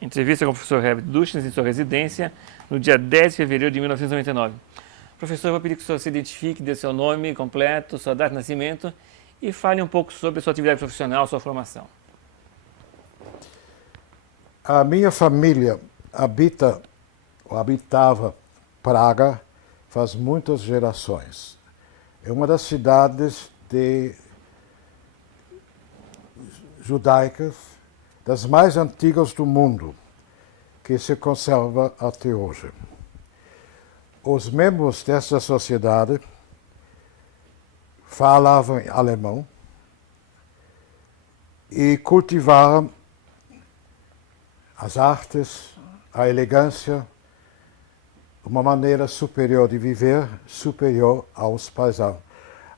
Entrevista com o professor Herbert Duchnes em sua residência, no dia 10 de fevereiro de 1999. Professor, eu vou pedir que o senhor se identifique, dê seu nome completo, sua data de nascimento e fale um pouco sobre a sua atividade profissional, sua formação. A minha família habitava Praga faz muitas gerações. É uma das cidades judaicas, das mais antigas do mundo, que se conserva até hoje. Os membros dessa sociedade falavam alemão e cultivaram as artes, a elegância, uma maneira superior de viver, superior aos paisanos,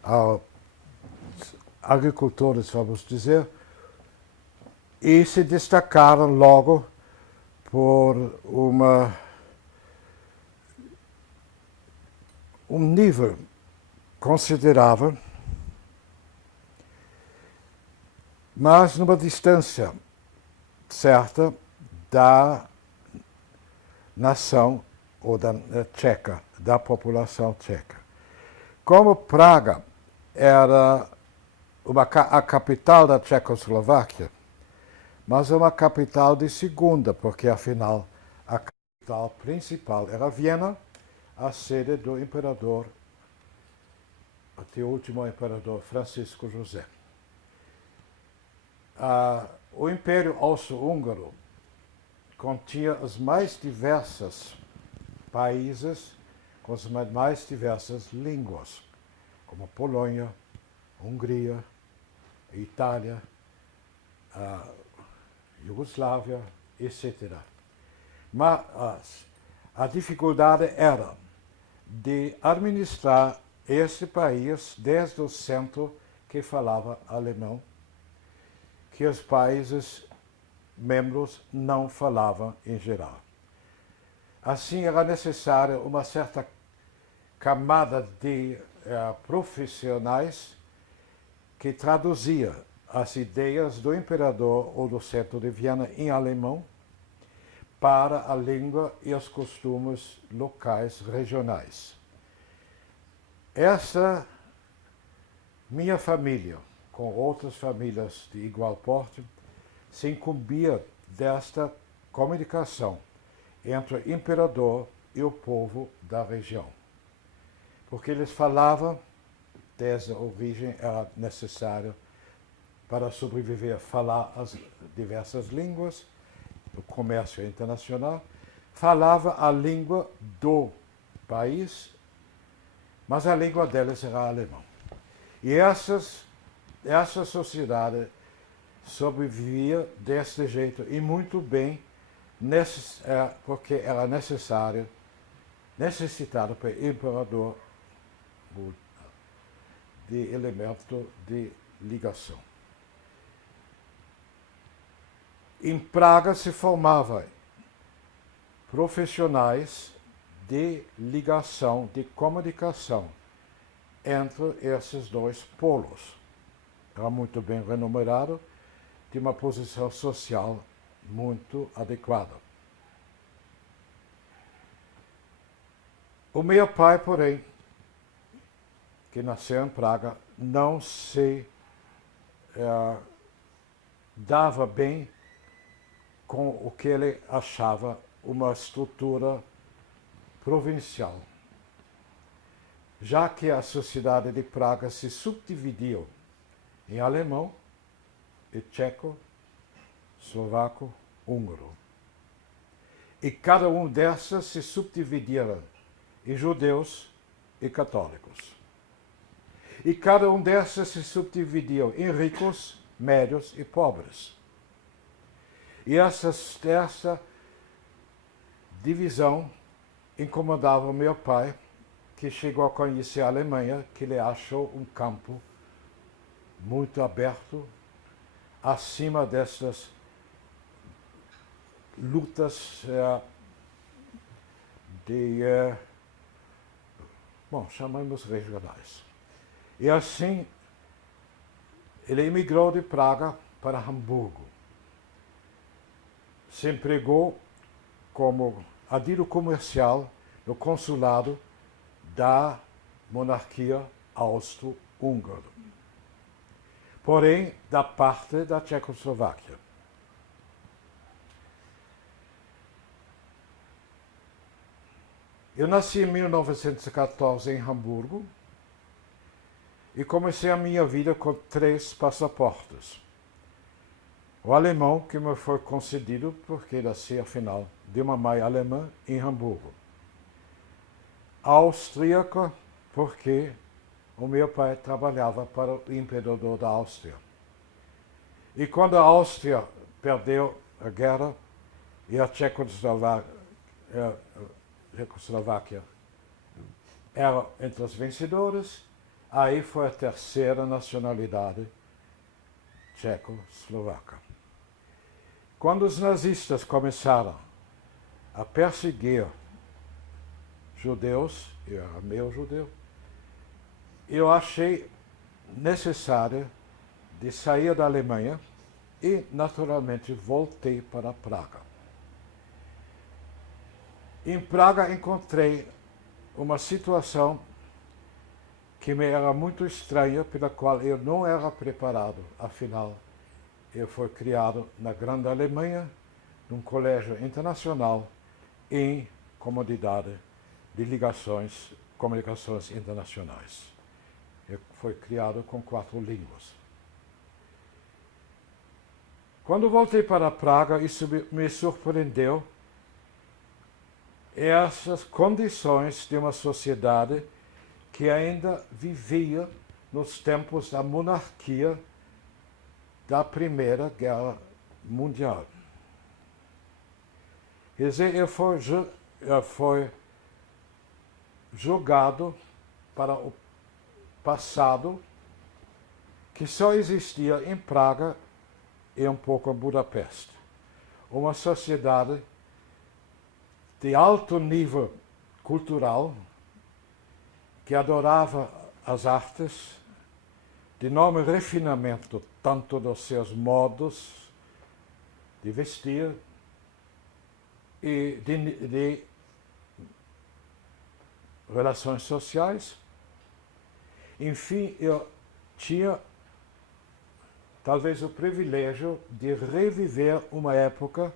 aos agricultores, vamos dizer, e se destacaram logo por um nível considerável, mas numa distância certa da nação ou da tcheca, da população tcheca. Como Praga era a capital da Tchecoslováquia, mas uma capital de segunda, porque afinal a capital principal era Viena, a sede do imperador, até o último imperador Francisco José. O Império Austro-Húngaro continha os mais diversos países com as mais diversas línguas, como Polônia, Hungria, Itália, Iugoslávia, etc. Mas a dificuldade era de administrar esse país desde o centro que falava alemão, que os países membros não falavam em geral. Assim, era necessária uma certa camada de profissionais que traduzia as ideias do imperador ou do centro de Viena em alemão para a língua e os costumes locais, regionais. Essa minha família, com outras famílias de igual porte, se incumbia desta comunicação entre o imperador e o povo da região. Porque eles falavam, desde a origem era necessário para sobreviver falar as diversas línguas, o comércio internacional, falava a língua do país, mas a língua deles era alemão. E essa sociedade sobrevivia desse jeito, e muito bem, porque era necessitado pelo imperador de elemento de ligação. Em Praga se formavam profissionais de ligação, de comunicação entre esses dois polos. Era muito bem remunerado, de uma posição social muito adequada. O meu pai, porém, que nasceu em Praga, não se dava bem com o que ele achava uma estrutura provincial, já que a sociedade de Praga se subdividiu em alemão e tcheco, eslovaco, húngaro. E cada um dessas se subdividiram em judeus e católicos. E cada um dessas se subdividiu em ricos, médios e pobres. E essa divisão incomodava o meu pai, que chegou a conhecer a Alemanha, que ele achou um campo muito aberto, acima dessas lutas chamamos regionais. E assim, ele emigrou de Praga para Hamburgo. se empregou como adido comercial no consulado da monarquia austro-húngara, porém da parte da Tchecoslováquia. Eu nasci em 1914 em Hamburgo e comecei a minha vida com 3 passaportes. O alemão, que me foi concedido porque nasci, afinal, de uma mãe alemã em Hamburgo. A austríaca, porque o meu pai trabalhava para o imperador da Áustria. E quando a Áustria perdeu a guerra e a Tchecoslováquia era entre os vencedores, aí foi a terceira nacionalidade tchecoslovaca. Quando os nazistas começaram a perseguir judeus, eu era meio judeu, eu achei necessário de sair da Alemanha e, naturalmente, voltei para Praga. Em Praga encontrei uma situação que me era muito estranha, pela qual eu não era preparado. Afinal, eu fui criado na Grande Alemanha, num colégio internacional, em comodidade de comunicações internacionais. Eu fui criado com 4 línguas. Quando voltei para Praga, isso me surpreendeu, essas condições de uma sociedade que ainda vivia nos tempos da monarquia da Primeira Guerra Mundial. Quer dizer, eu fui jogado para o passado que só existia em Praga e um pouco em Budapeste. Uma sociedade de alto nível cultural, que adorava as artes, de enorme refinamento tanto dos seus modos de vestir e de relações sociais. Enfim, eu tinha talvez o privilégio de reviver uma época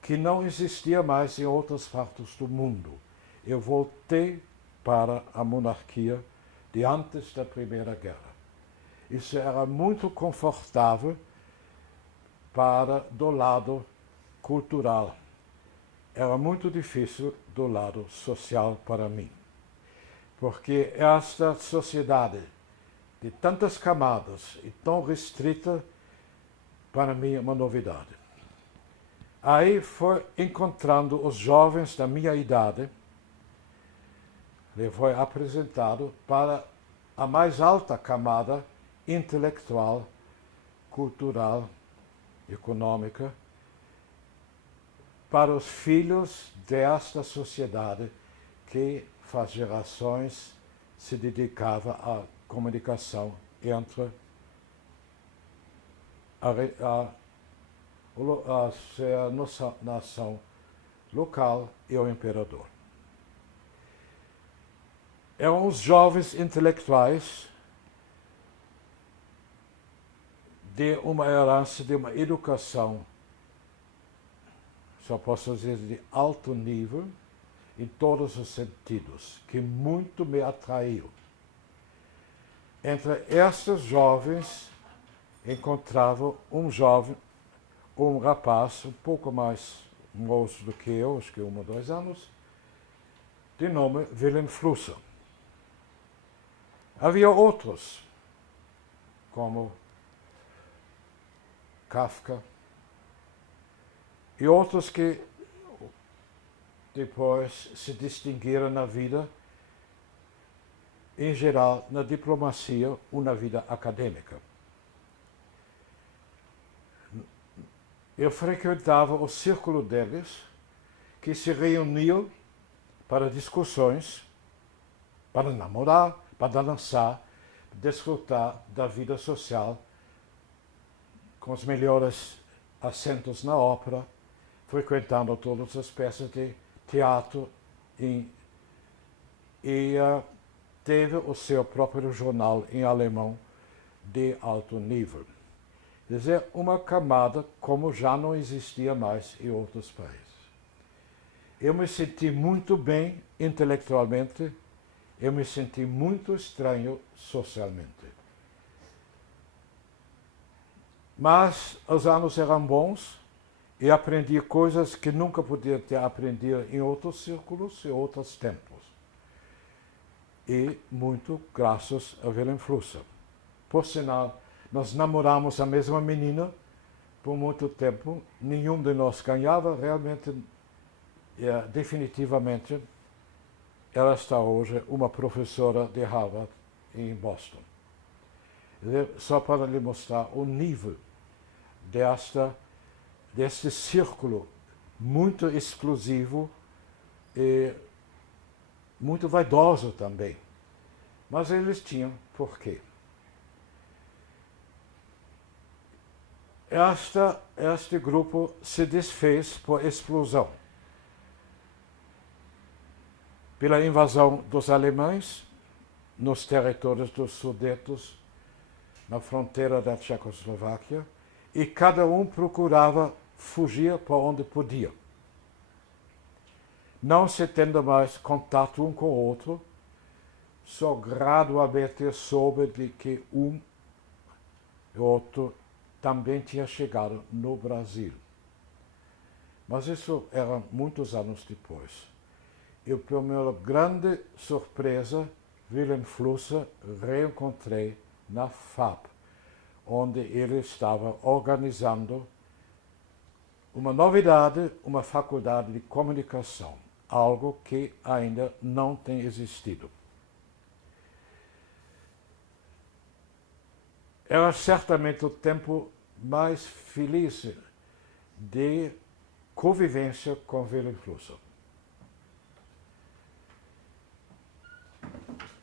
que não existia mais em outras partes do mundo. Eu voltei para a monarquia de antes da Primeira Guerra. Isso era muito confortável do lado cultural. Era muito difícil do lado social para mim. Porque esta sociedade de tantas camadas e tão restrita, para mim é uma novidade. Aí foi encontrando os jovens da minha idade, ele foi apresentado para a mais alta camada intelectual, cultural, econômica, para os filhos desta sociedade que faz gerações se dedicava à comunicação entre a nação local e o imperador. Eram os jovens intelectuais de uma herança, de uma educação, só posso dizer, de alto nível, em todos os sentidos, que muito me atraiu. Entre estes jovens, encontrava um rapaz um pouco mais moço do que eu, acho que 1 ou 2 anos, de nome Wilhelm Flusser. Havia outros, como Kafka, e outros que depois se distinguiram na vida, em geral, na diplomacia ou na vida acadêmica. Eu frequentava o círculo deles, que se reuniam para discussões, para namorar, para dançar, desfrutar da vida social, com os melhores assentos na ópera, frequentando todas as peças de teatro e teve o seu próprio jornal em alemão de alto nível. Quer dizer, uma camada como já não existia mais em outros países. Eu me senti muito bem intelectualmente, eu me senti muito estranho socialmente. Mas os anos eram bons e aprendi coisas que nunca podia ter aprendido em outros círculos e outros tempos. E muito graças a Wilhelm Flusser. Por sinal, nós namoramos a mesma menina por muito tempo, nenhum de nós ganhava, realmente, definitivamente, ela está hoje uma professora de Harvard em Boston. Só para lhe mostrar o nível deste círculo muito exclusivo e muito vaidoso também. Mas eles tinham porquê. Este grupo se desfez por explosão. Pela invasão dos alemães nos territórios dos Sudetos, na fronteira da Tchecoslováquia, e cada um procurava fugir para onde podia. Não se tendo mais contato um com o outro, só gradualmente soube de que um e outro também tinha chegado no Brasil. Mas isso era muitos anos depois. E, para minha grande surpresa, Wilhelm Flusser reencontrei na FAP, onde ele estava organizando uma novidade, uma faculdade de comunicação, algo que ainda não tem existido. Era certamente o tempo mais feliz de convivência com Wilhelm Flusser.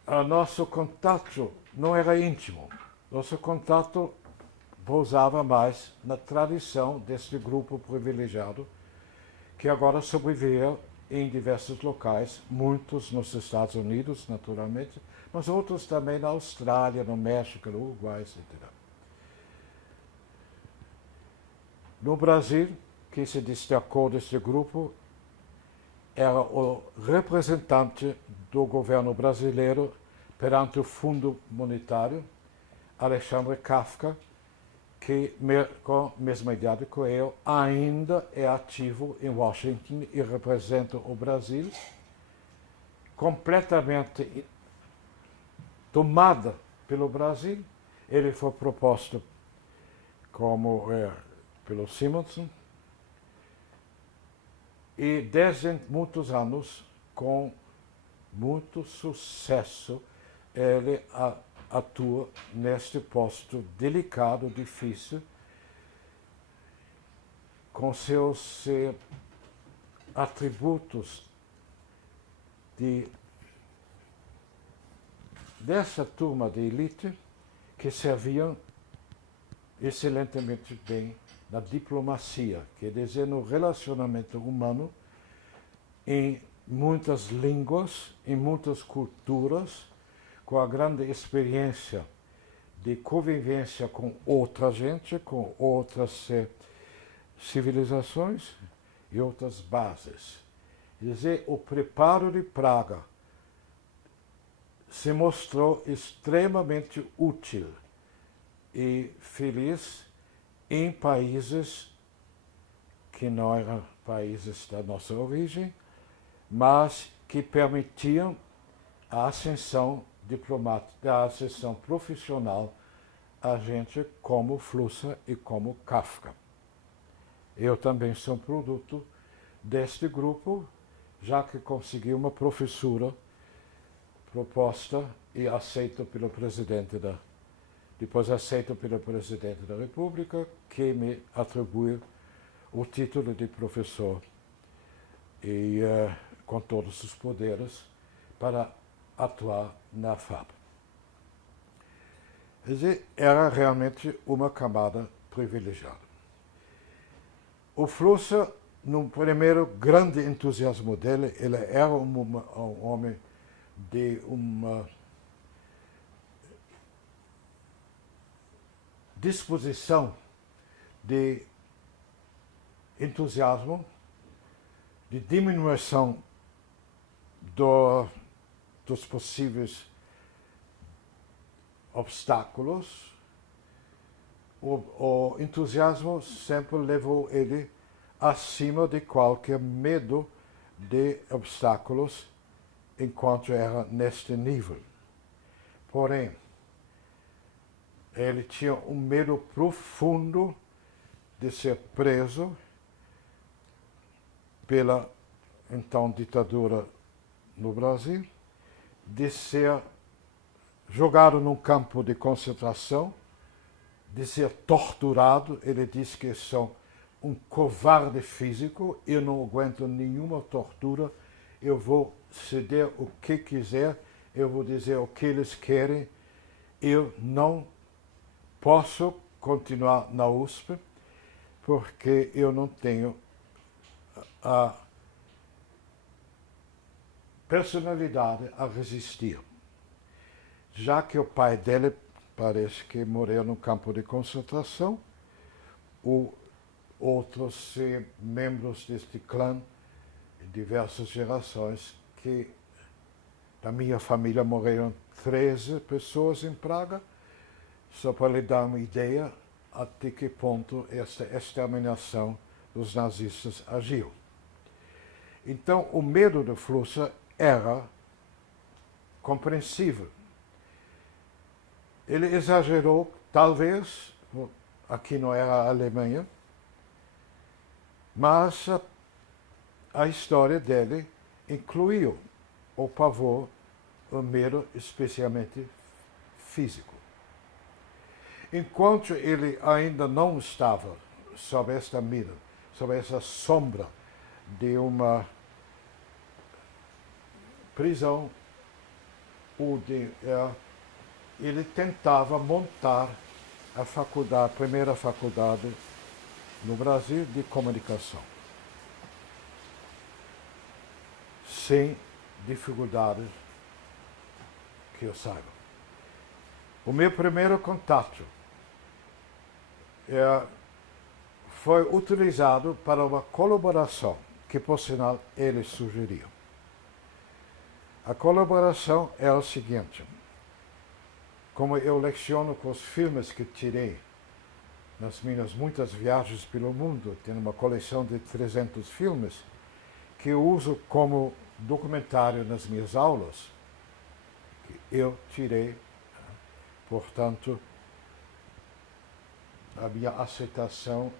O nosso contato não era íntimo. Nosso contato pousava mais na tradição deste grupo privilegiado, que agora sobrevivia em diversos locais, muitos nos Estados Unidos, naturalmente, mas outros também na Austrália, no México, no Uruguai, etc. No Brasil, quem se destacou deste grupo era o representante do governo brasileiro perante o Fundo Monetário, Alexandre Kafka, que, com a mesma idade que eu, ainda é ativo em Washington e representa o Brasil, completamente tomada pelo Brasil. Ele foi proposto pelo Simonsen, e desde muitos anos, com muito sucesso, ele atua neste posto delicado, difícil, com seus atributos dessa turma de elite que serviam excelentemente bem na diplomacia, quer dizer, no relacionamento humano, em muitas línguas, em muitas culturas, com a grande experiência de convivência com outra gente, com outras civilizações e outras bases. Quer dizer, o preparo de Praga se mostrou extremamente útil e feliz em países que não eram países da nossa origem, mas que permitiam a ascensão diplomática, a ascensão profissional a gente como Flusser e como Kafka. Eu também sou produto deste grupo, já que consegui uma professura proposta e depois aceito pelo presidente da República, que me atribui o título de professor e com todos os poderes para atuar na FAP. Quer dizer, era realmente uma camada privilegiada. O Flusser no primeiro grande entusiasmo dele, ele era um homem de uma disposição de entusiasmo, de diminuição dos possíveis obstáculos. O entusiasmo sempre levou ele acima de qualquer medo de obstáculos, enquanto era neste nível. Porém, ele tinha um medo profundo de ser preso pela então ditadura no Brasil, de ser jogado num campo de concentração, de ser torturado. Ele diz que são um covarde físico, eu não aguento nenhuma tortura, eu vou ceder o que quiser, eu vou dizer o que eles querem, eu não posso continuar na USP porque eu não tenho a personalidade a resistir. Já que o pai dele parece que morreu no campo de concentração, outros membros deste clã, diversas gerações, que da minha família morreram 13 pessoas em Praga, só para lhe dar uma ideia até que ponto esta exterminação dos nazistas agiu. Então, o medo do Flusser era compreensível. Ele exagerou, talvez, aqui não era a Alemanha, mas a história dele incluiu o pavor, o medo especialmente físico. Enquanto ele ainda não estava sob esta mira, sob essa sombra de uma prisão, ele tentava montar a primeira faculdade no Brasil de comunicação, sem dificuldades que eu saiba. O meu primeiro contato foi utilizado para uma colaboração que, por sinal, ele sugeriu. A colaboração é o seguinte: como eu leciono com os filmes que tirei nas minhas muitas viagens pelo mundo, tenho uma coleção de 300 filmes que eu uso como documentário nas minhas aulas, que eu tirei, portanto, a minha aceitação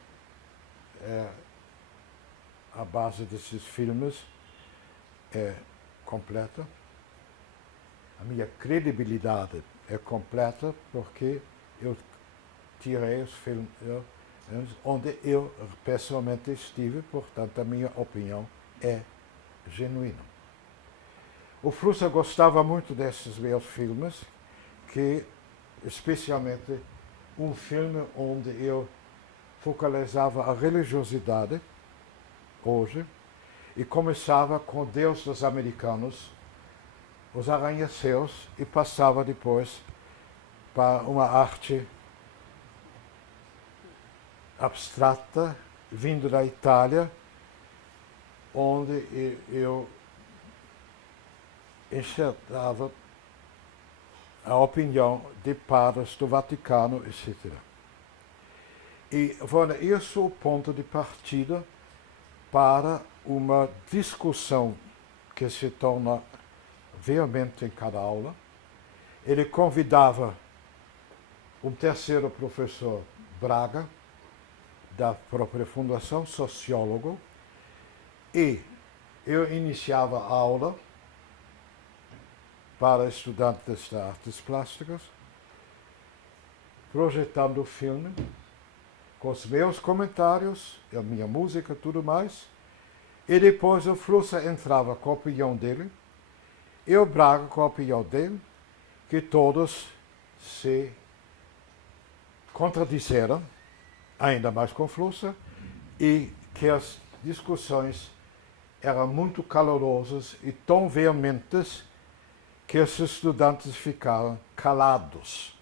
à base desses filmes é completa. A minha credibilidade é completa porque eu tirei os filmes onde eu pessoalmente estive, portanto a minha opinião é genuína. O Flusser gostava muito desses meus filmes, que especialmente um filme onde eu focalizava a religiosidade, hoje, e começava com o Deus dos Americanos, os arranha-céus, e passava depois para uma arte abstrata, vindo da Itália, onde eu enxergava a opinião de padres do Vaticano, etc. E foi esse o ponto de partida para uma discussão que se torna veemente em cada aula. Ele convidava um terceiro professor, Braga, da própria fundação, sociólogo, e eu iniciava a aula para estudantes de artes plásticas, projetando o filme, com os meus comentários, a minha música e tudo mais, e depois o Flusser entrava com a opinião dele, e o Braga com a opinião dele, que todos se contradisseram, ainda mais com o Flusser, e que as discussões eram muito calorosas e tão veementes que os estudantes ficaram calados.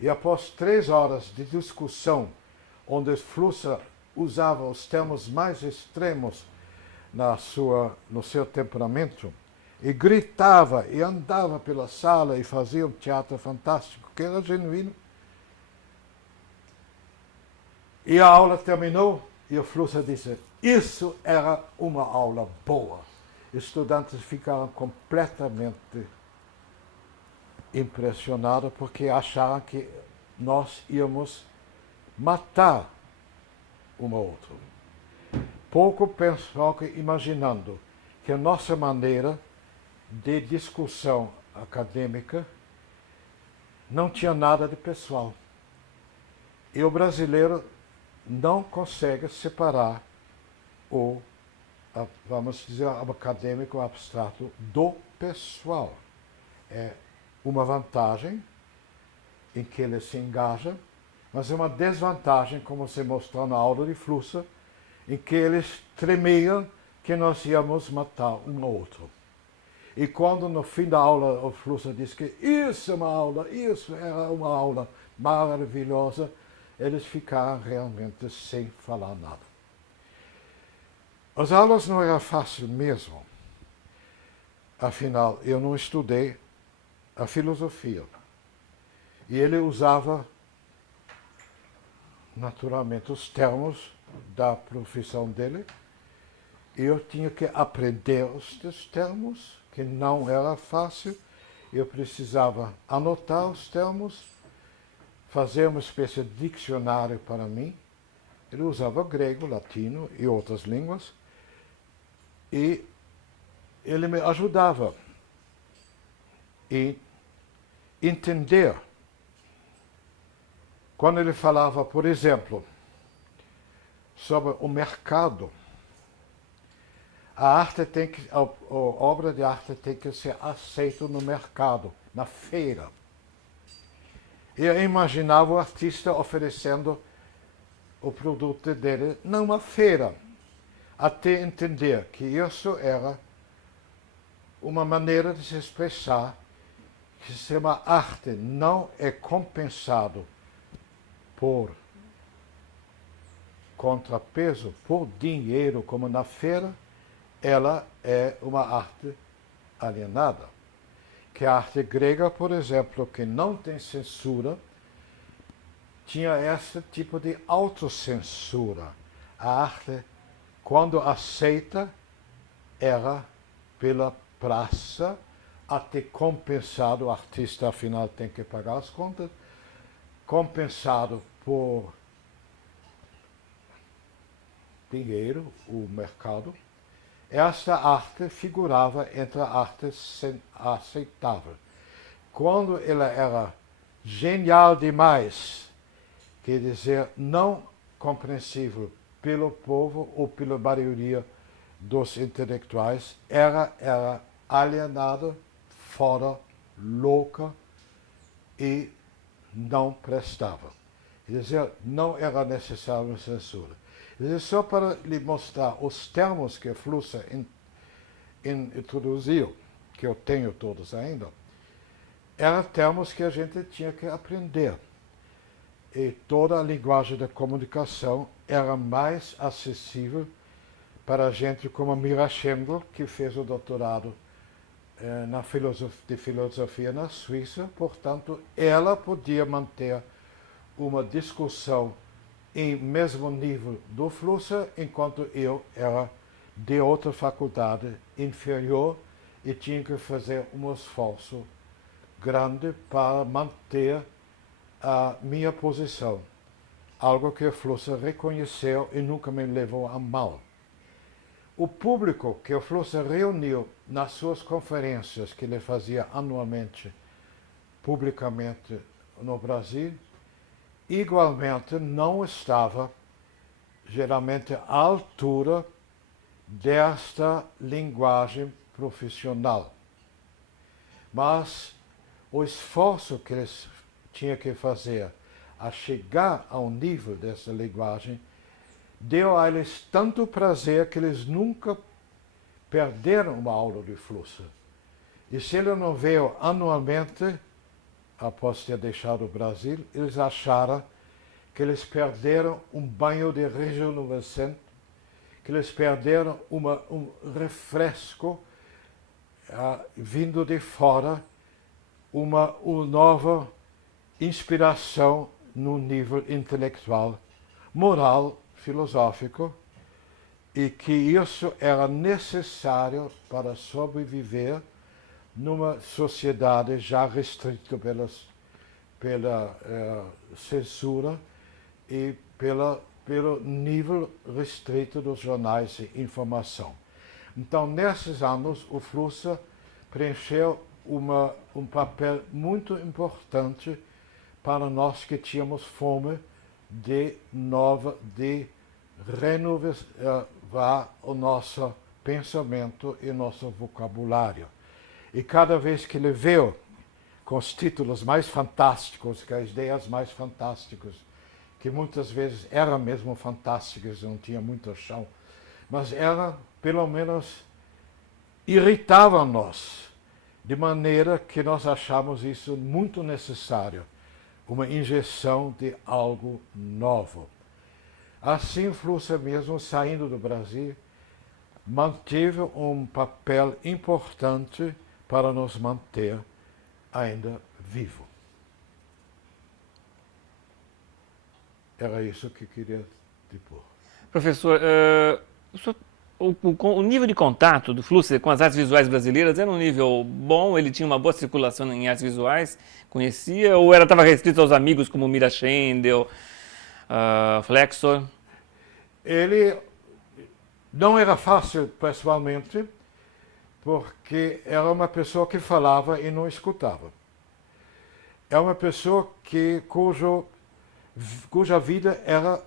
E após 3 horas de discussão, onde Flusser usava os termos mais extremos no seu temperamento, e gritava e andava pela sala e fazia um teatro fantástico, que era genuíno. E a aula terminou e o Flusser disse: isso era uma aula boa. Os estudantes ficaram completamente impressionados porque acharam que nós íamos matar um ao outro. Pouco pensou que imaginando que a nossa maneira de discussão acadêmica não tinha nada de pessoal. E o brasileiro não consegue separar vamos dizer, o acadêmico abstrato do pessoal. É uma vantagem em que ele se engaja, mas é uma desvantagem, como se mostrou na aula de Flusser, em que eles tremiam que nós íamos matar um ao outro. E quando no fim da aula o Flusser disse que isso era uma aula maravilhosa, eles ficaram realmente sem falar nada. As aulas não eram fáceis mesmo. Afinal, eu não estudei a filosofia. E ele usava, naturalmente, os termos da profissão dele. E eu tinha que aprender estes termos, que não era fácil. Eu precisava anotar os termos, fazer uma espécie de dicionário para mim. Ele usava grego, latino e outras línguas. E ele me ajudava a entender. Quando ele falava, por exemplo, sobre o mercado, a obra de arte tem que ser aceita no mercado, na feira. Eu imaginava o artista oferecendo o produto dele numa feira, até entender que isso era uma maneira de se expressar, que se uma arte não é compensado por contrapeso, por dinheiro, como na feira, ela é uma arte alienada. Que a arte grega, por exemplo, que não tem censura, tinha esse tipo de autocensura. A arte, quando aceita, era pela praça, até compensado, o artista afinal tem que pagar as contas, compensado por dinheiro, o mercado. Essa arte figurava entre a arte aceitável. Quando ela era genial demais, quer dizer, não compreensível pelo povo ou pela maioria dos intelectuais, era alienada, fora, louca e não prestava. Quer dizer, não era necessário censura. Quer dizer, só para lhe mostrar os termos que Flusser introduziu, que eu tenho todos ainda, eram termos que a gente tinha que aprender. E toda a linguagem da comunicação era mais acessível para gente como Mira Schendl, que fez o doutorado de filosofia na Suíça. Portanto, ela podia manter uma discussão em mesmo nível do Flusser, enquanto eu era de outra faculdade inferior e tinha que fazer um esforço grande para manter a minha posição, algo que o Flusser reconheceu e nunca me levou a mal. O público que o Flusser reuniu nas suas conferências, que ele fazia anualmente, publicamente no Brasil, igualmente não estava, geralmente, à altura desta linguagem profissional. Mas o esforço que eles tinham que fazer a chegar ao nível dessa linguagem deu a eles tanto prazer que eles nunca perderam uma aula de Flusser. E se ele não veio anualmente, após ter deixado o Brasil, eles acharam que eles perderam um banho de rejuvenescimento, que eles perderam um refresco vindo de fora, uma nova inspiração no nível intelectual, moral, filosófico, e que isso era necessário para sobreviver numa sociedade já restrita pela censura e pelo nível restrito dos jornais de informação. Então, nesses anos, o Flusser preencheu um papel muito importante para nós que tínhamos fome de renovar o nosso pensamento e nosso vocabulário. E cada vez que ele veio com os títulos mais fantásticos, com as ideias mais fantásticas, que muitas vezes eram mesmo fantásticas, não tinha muito chão, mas eram, pelo menos, irritavam-nos, de maneira que nós achamos isso muito necessário, uma injeção de algo novo. Assim, Flusser mesmo, saindo do Brasil, manteve um papel importante para nos manter ainda vivo. Era isso que queria dizer. Professor, o nível de contato do Flusser com as artes visuais brasileiras era um nível bom? Ele tinha uma boa circulação em artes visuais? Conhecia? Ou estava restrito aos amigos como Mira Schendel, Flexor? Ele não era fácil, pessoalmente, porque era uma pessoa que falava e não escutava. É uma pessoa cuja vida era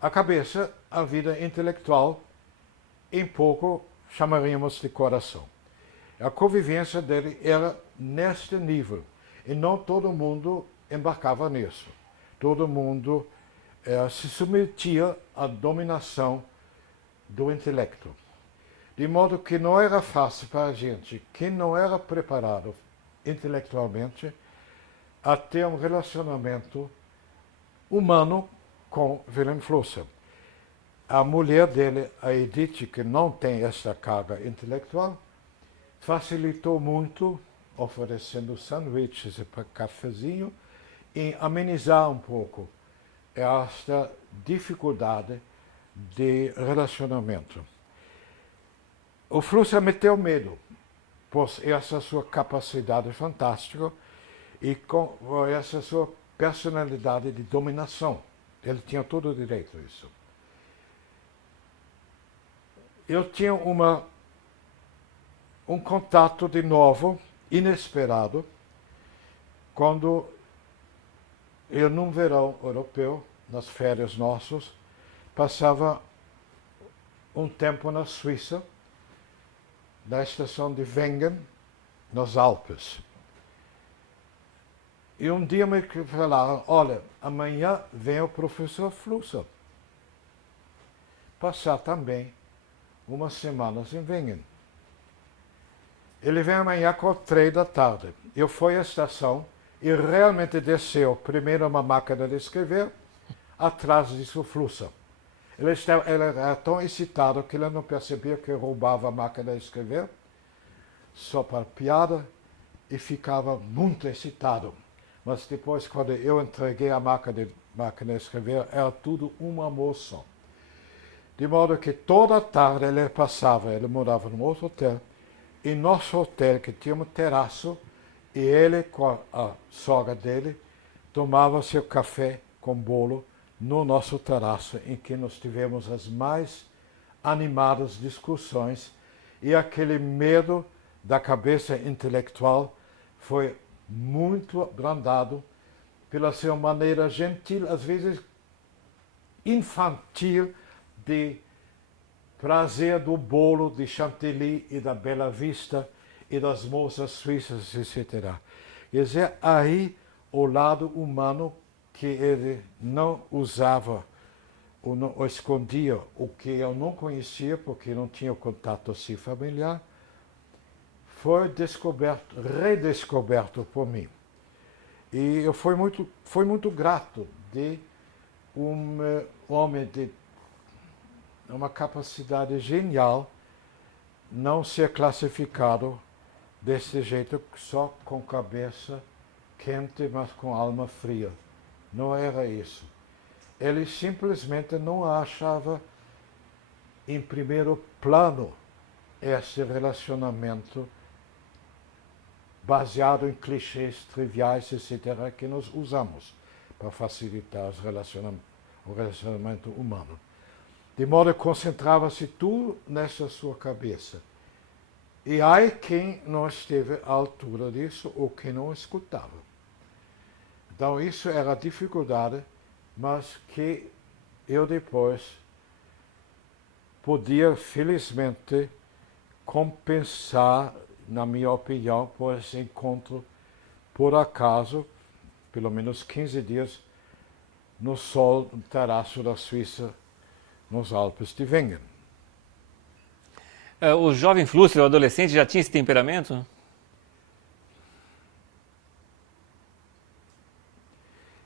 a cabeça, a vida intelectual, em pouco chamaríamos de coração. A convivência dele era neste nível, e não todo mundo embarcava nisso. Todo mundo se submetia à dominação do intelecto. De modo que não era fácil para a gente, que não era preparado intelectualmente, a ter um relacionamento humano com Wilhelm Flusser. A mulher dele, a Edith, que não tem essa carga intelectual, facilitou muito, oferecendo sanduíches e cafezinho, em amenizar um pouco esta dificuldade de relacionamento. O Flusser meteu medo, por essa sua capacidade fantástica e com essa sua personalidade de dominação. Ele tinha todo o direito a isso. Eu tinha um contato de novo, inesperado, quando eu, num verão europeu, nas férias nossas, passava um tempo na Suíça, na estação de Wengen, nos Alpes. E um dia me falaram, olha, amanhã vem o professor Flusser passar também umas semanas em Wengen. Ele vem amanhã com 3 da tarde. Eu fui à estação e realmente desceu primeiro uma máquina de escrever, atrás disso o Flusser. Ele era tão excitado que ele não percebia que eu roubava a máquina de escrever, só para piada, e ficava muito excitado. Mas depois, quando eu entreguei a máquina de escrever, era tudo um amor só. De modo que toda tarde ele passava, ele morava num outro hotel, e nosso hotel, que tinha um terraço, e ele com a sogra dele tomava seu café com bolo no nosso terraço, em que nós tivemos as mais animadas discussões, e aquele medo da cabeça intelectual foi muito abrandado pela sua maneira gentil, às vezes infantil, de prazer do bolo de Chantilly e da Bela Vista e das moças suíças, etc. Quer dizer, aí o lado humano que ele não usava ou escondia o que eu não conhecia, porque não tinha contato assim familiar, foi descoberto, redescoberto por mim. E eu fui muito grato de um homem de uma capacidade genial não ser classificado desse jeito, só com cabeça quente, mas com alma fria. Não era isso. Ele simplesmente não achava em primeiro plano esse relacionamento baseado em clichês triviais, etc., que nós usamos para facilitar o relacionamento humano. De modo que concentrava-se tudo nessa sua cabeça. E há quem não esteve à altura disso ou quem não escutava. Então isso era a dificuldade, mas que eu depois podia, felizmente, compensar, na minha opinião, por esse encontro, por acaso, pelo menos 15 dias, no sol, no terraço da Suíça, nos Alpes de Wengen. O jovem Flúcio, o adolescente, já tinha esse temperamento?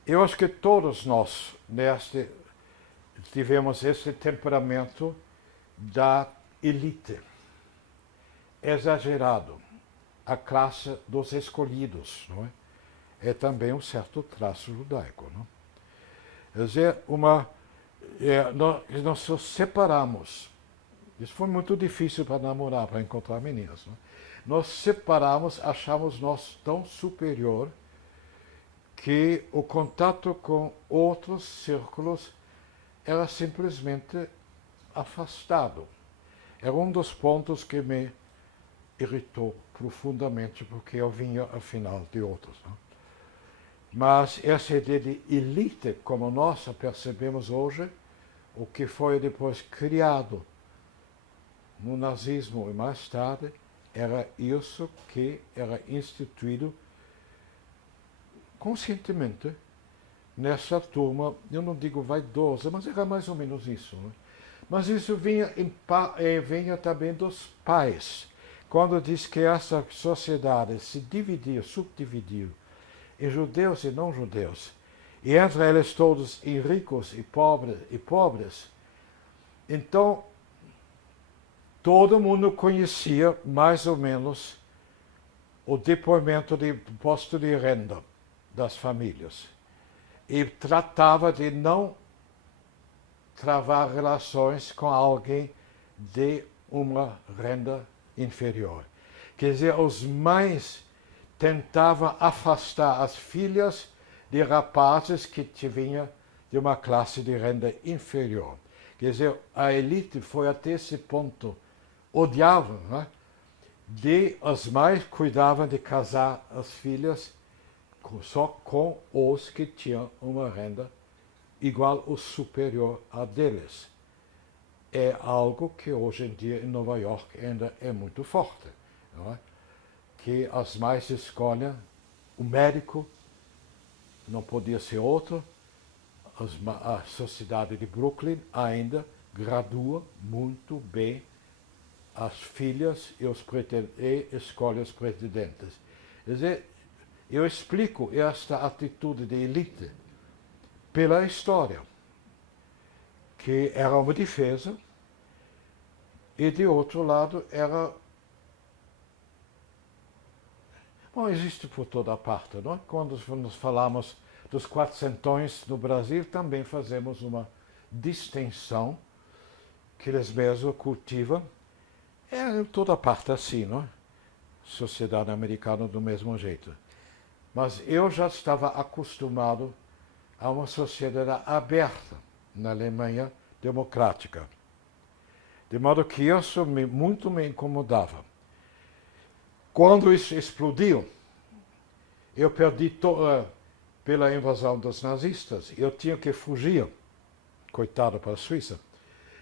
Eu acho que todos nós tivemos esse temperamento da elite, exagerado, a classe dos escolhidos, não é? É também um certo traço judaico, não? Quer dizer, nós nos separamos. Isso foi muito difícil para namorar, para encontrar meninas. Não? Nós separamos, achamos nós tão superior que o contato com outros círculos era simplesmente afastado. Era um dos pontos que me irritou profundamente, porque eu vinha, afinal, de outros. Não? Mas essa ideia de elite, como nós a percebemos hoje, o que foi depois criado no nazismo e mais tarde, era isso que era instituído conscientemente nessa turma, eu não digo vaidosa, mas era mais ou menos isso. Né? Mas isso vinha também dos pais. Quando diz que essa sociedade se dividiu, subdividiu, em judeus e não judeus, e entre eles todos em ricos e pobres, então todo mundo conhecia mais ou menos o depoimento de imposto de renda das famílias e tratava de não travar relações com alguém de uma renda inferior. Quer dizer, os mães tentavam afastar as filhas de rapazes que vinham de uma classe de renda inferior. Quer dizer, a elite foi até esse ponto, odiavam, né? As mães cuidavam de casar as filhas só com os que tinham uma renda igual ou superior a deles. É algo que hoje em dia em Nova York ainda é muito forte, não é? Que as mães escolhem o médico, não podia ser outro. A sociedade de Brooklyn ainda gradua muito bem as filhas e escolhe os pretendentes. Quer dizer, eu explico esta atitude de elite pela história, que era uma defesa e, de outro lado, era... Bom, existe por toda parte, não é? Quando nós falamos dos quatrocentões no Brasil, também fazemos uma distinção que eles mesmos cultivam. É em toda parte assim, não é? Sociedade americana do mesmo jeito. Mas eu já estava acostumado a uma sociedade aberta na Alemanha democrática. De modo que isso muito me incomodava. Quando isso explodiu, eu perdi pela invasão dos nazistas, eu tinha que fugir, coitado para a Suíça,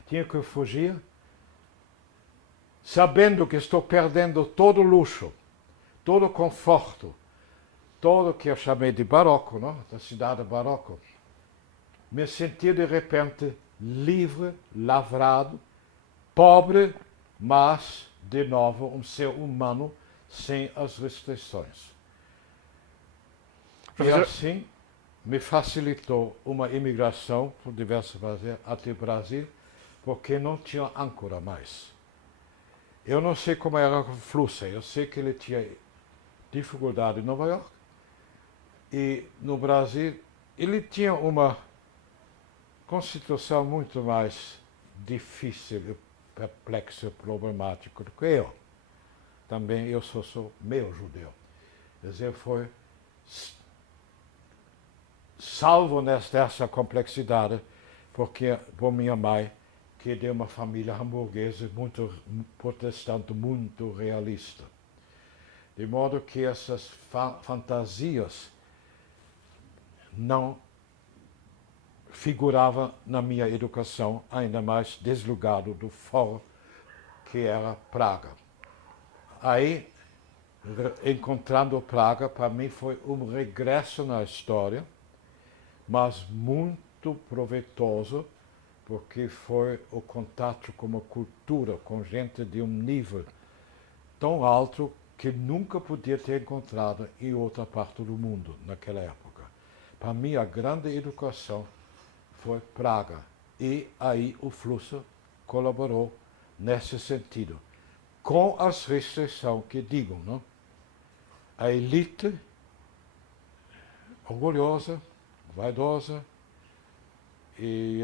tinha que fugir sabendo que estou perdendo todo o luxo, todo o conforto, todo o que eu chamei de barroco, não? Da cidade barroco. Me senti de repente livre, lavrado, pobre, mas, de novo, um ser humano sem as restrições. E assim me facilitou uma imigração por diversas razões até o Brasil, porque não tinha âncora mais. Eu não sei como era o Flusser, eu sei que ele tinha dificuldade em Nova York, e no Brasil ele tinha uma constituição muito mais difícil, perplexa e problemática do que eu. Também eu sou meio judeu. Quer dizer, foi salvo nessa complexidade, porque por minha mãe, que é de uma família hamburguesa muito protestante, muito realista. De modo que essas fantasias não figuravam na minha educação, ainda mais desligado do foro que era Praga. Aí, encontrando Praga, para mim foi um regresso na história, mas muito proveitoso, porque foi o contato com a cultura, com gente de um nível tão alto que nunca podia ter encontrado em outra parte do mundo naquela época. Para mim, a grande educação foi Praga. E aí o Flusser colaborou nesse sentido, com as restrições que digam, não? A elite orgulhosa, vaidosa e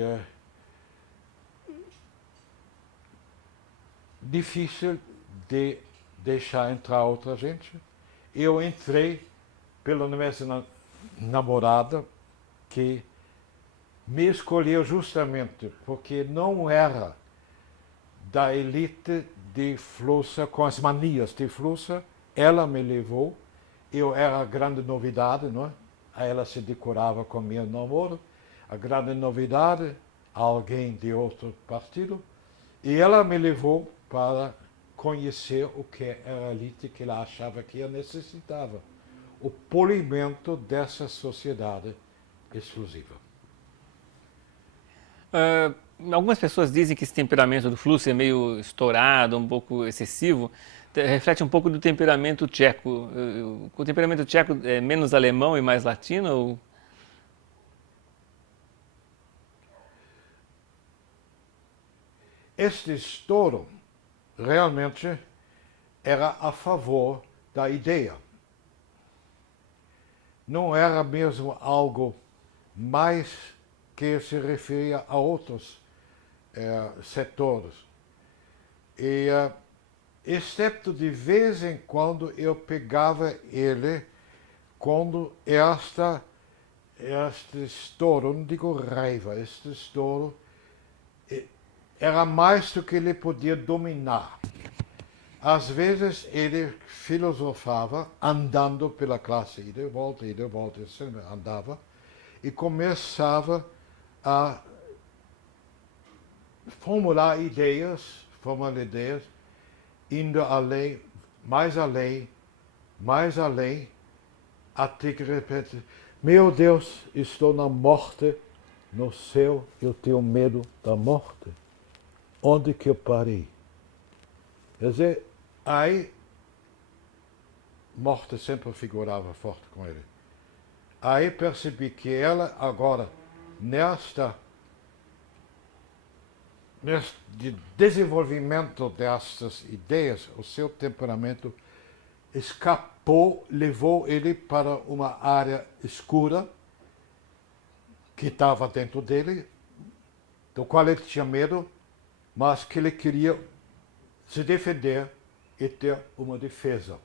difícil de deixar entrar outra gente. Eu entrei pela minha namorada, que me escolheu justamente porque não era da elite de Flusser, com as manias de Flusser. Ela me levou, eu era a grande novidade, não é? Ela se decorava com meu namoro, a grande novidade, alguém de outro partido, e ela me levou para conhecer o que era a elite que ela achava que eu necessitava, o polimento dessa sociedade exclusiva. Algumas pessoas dizem que esse temperamento do Flusser é meio estourado, um pouco excessivo, reflete um pouco do temperamento tcheco. O temperamento tcheco é menos alemão e mais latino? Ou... Este estouro realmente era a favor da ideia. Não era mesmo algo mais que se referia a outros setores. E, exceto de vez em quando eu pegava ele quando este estouro, não digo raiva, este estouro era mais do que ele podia dominar. Às vezes ele filosofava andando pela classe, ida e volta, sempre andava, e começava a formular ideias, indo além, mais além, até que de repente, meu Deus, estou na morte, no céu, eu tenho medo da morte. Onde que eu parei? Quer dizer, aí, morte sempre figurava forte com ele. Aí percebi que ela agora, neste desenvolvimento destas ideias, o seu temperamento escapou, levou ele para uma área escura que estava dentro dele, do qual ele tinha medo, mas que ele queria se defender e ter uma defesa.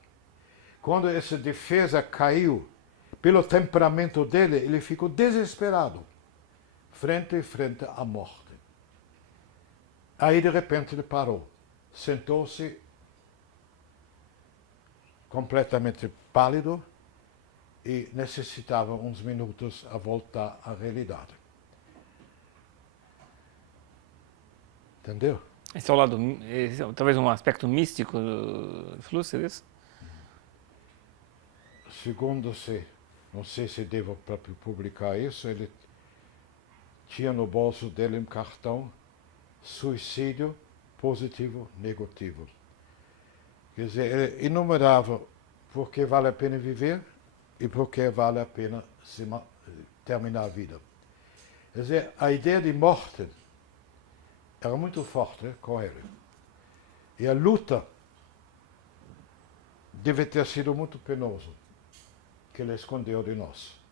Quando essa defesa caiu, pelo temperamento dele, ele ficou desesperado, frente à morte. Aí, de repente, ele parou, sentou-se completamente pálido e necessitava uns minutos a voltar à realidade. Entendeu? Esse é o lado, talvez um aspecto místico do Flusser, isso? Segundo não sei se devo publicar isso, ele tinha no bolso dele um cartão suicídio positivo, negativo. Quer dizer, ele enumerava por que vale a pena viver e por que vale a pena terminar a vida. Quer dizer, a ideia de morte era muito forte com ele. E a luta deve ter sido muito penosa, que ele escondeu de nós.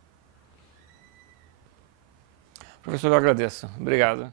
Professor, eu agradeço. Obrigado.